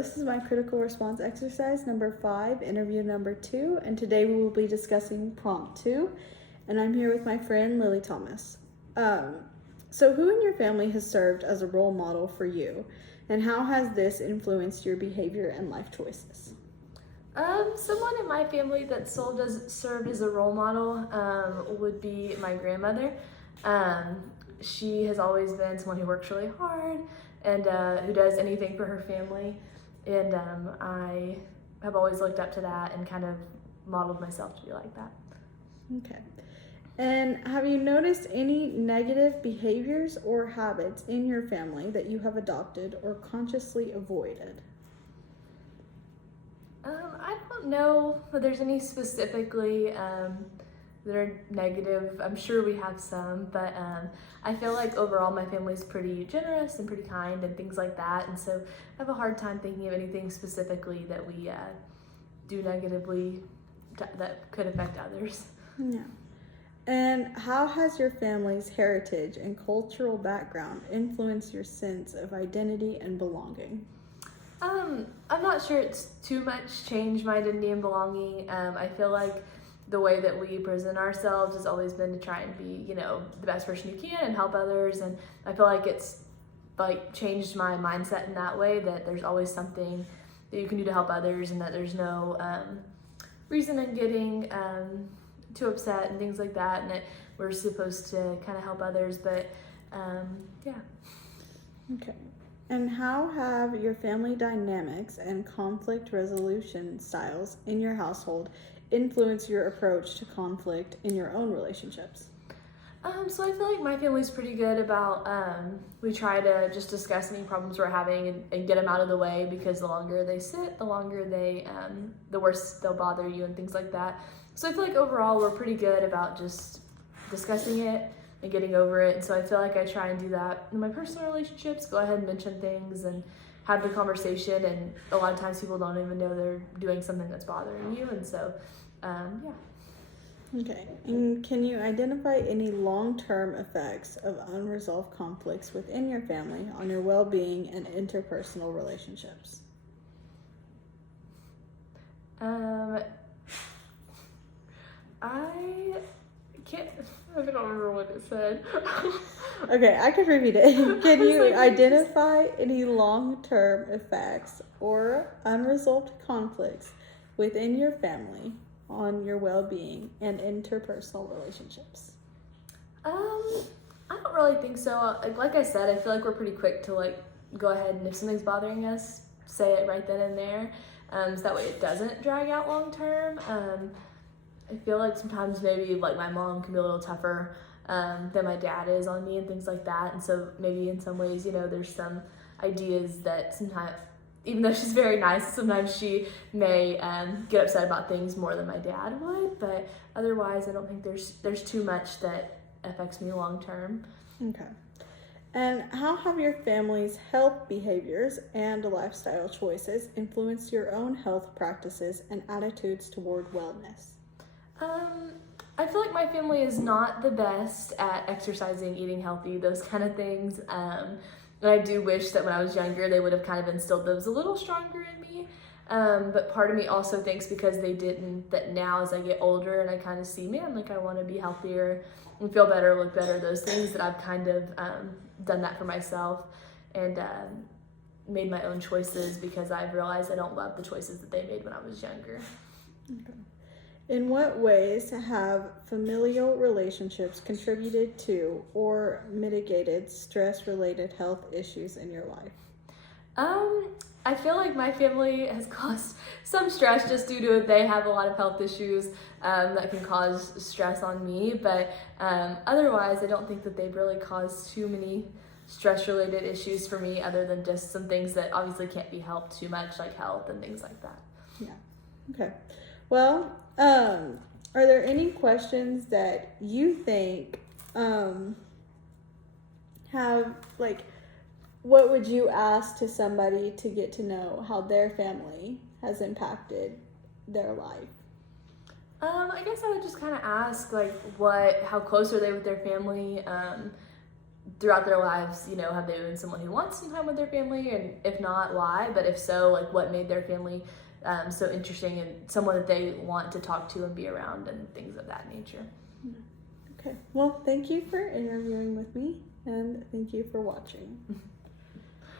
This is my critical response exercise number 5, interview number 2, and today we will be discussing prompt 2, and I'm here with my friend Lily Thomas. So who in your family has served as a role model for you, and how has this influenced your behavior and life choices? Someone in my family that served as a role model would be my grandmother. She has always been someone who works really hard and who does anything for her family. And I have always looked up to that and kind of modeled myself to be like that. Okay. And have you noticed any negative behaviors or habits in your family that you have adopted or consciously avoided? I don't know that there's any specifically that are negative. I'm sure we have some, but I feel like overall my family's pretty generous and pretty kind and things like that, and so I have a hard time thinking of anything specifically that we do negatively that could affect others. Yeah. And how has your family's heritage and cultural background influenced your sense of identity and belonging? I'm not sure it's too much changed my identity and belonging. I feel like the way that we present ourselves has always been to try and be, the best person you can and help others. And I feel like it's changed my mindset in that way, that there's always something that you can do to help others and that there's no reason in getting too upset and things like that, and that we're supposed to kind of help others. But yeah. Okay. And how have your family dynamics and conflict resolution styles in your household influenced your approach to conflict in your own relationships? So I feel like my family's pretty good about, we try to just discuss any problems we're having and get them out of the way, because the longer they sit, the longer the worse they'll bother you and things like that. So I feel like overall we're pretty good about just discussing it and getting over it. And so I feel like I try and do that in my personal relationships, go ahead and mention things and have the conversation. And a lot of times people don't even know they're doing something that's bothering you. And so, yeah. Okay. And can you identify any long-term effects of unresolved conflicts within your family on your well-being and interpersonal relationships? I don't remember what it said. Okay, I can repeat it. Can you identify any long-term effects or unresolved conflicts within your family on your well-being and interpersonal relationships? I don't really think so. Like I said, I feel like we're pretty quick to go ahead and if something's bothering us, say it right then and there, so that way it doesn't drag out long term. I feel like sometimes maybe my mom can be a little tougher than my dad is on me and things like that, and so maybe in some ways, there's some ideas that sometimes, even though she's very nice, sometimes she may get upset about things more than my dad would, but otherwise I don't think there's too much that affects me long term. Okay. And how have your family's health behaviors and lifestyle choices influenced your own health practices and attitudes toward wellness? I feel like my family is not the best at exercising, eating healthy, those kind of things. And I do wish that when I was younger, they would have kind of instilled those a little stronger in me. But part of me also thinks because they didn't, that now as I get older and I kind of see, man, I want to be healthier and feel better, look better, those things, that I've kind of done that for myself and made my own choices because I've realized I don't love the choices that they made when I was younger. Okay. In what ways have familial relationships contributed to or mitigated stress-related health issues in your life? I feel like my family has caused some stress just due to they have a lot of health issues that can cause stress on me, but otherwise I don't think that they've really caused too many stress-related issues for me, other than just some things that obviously can't be helped too much, like health and things like that. Yeah. Okay. Well, are there any questions that you think have, what would you ask to somebody to get to know how their family has impacted their life? I guess I would just kind of ask, how close are they with their family? throughout their lives, you know, have they been someone who wants some time with their family, and if not, why? But if so, like what made their family so interesting and someone that they want to talk to and be around and things of that nature. Okay, well, thank you for interviewing with me, and thank you for watching.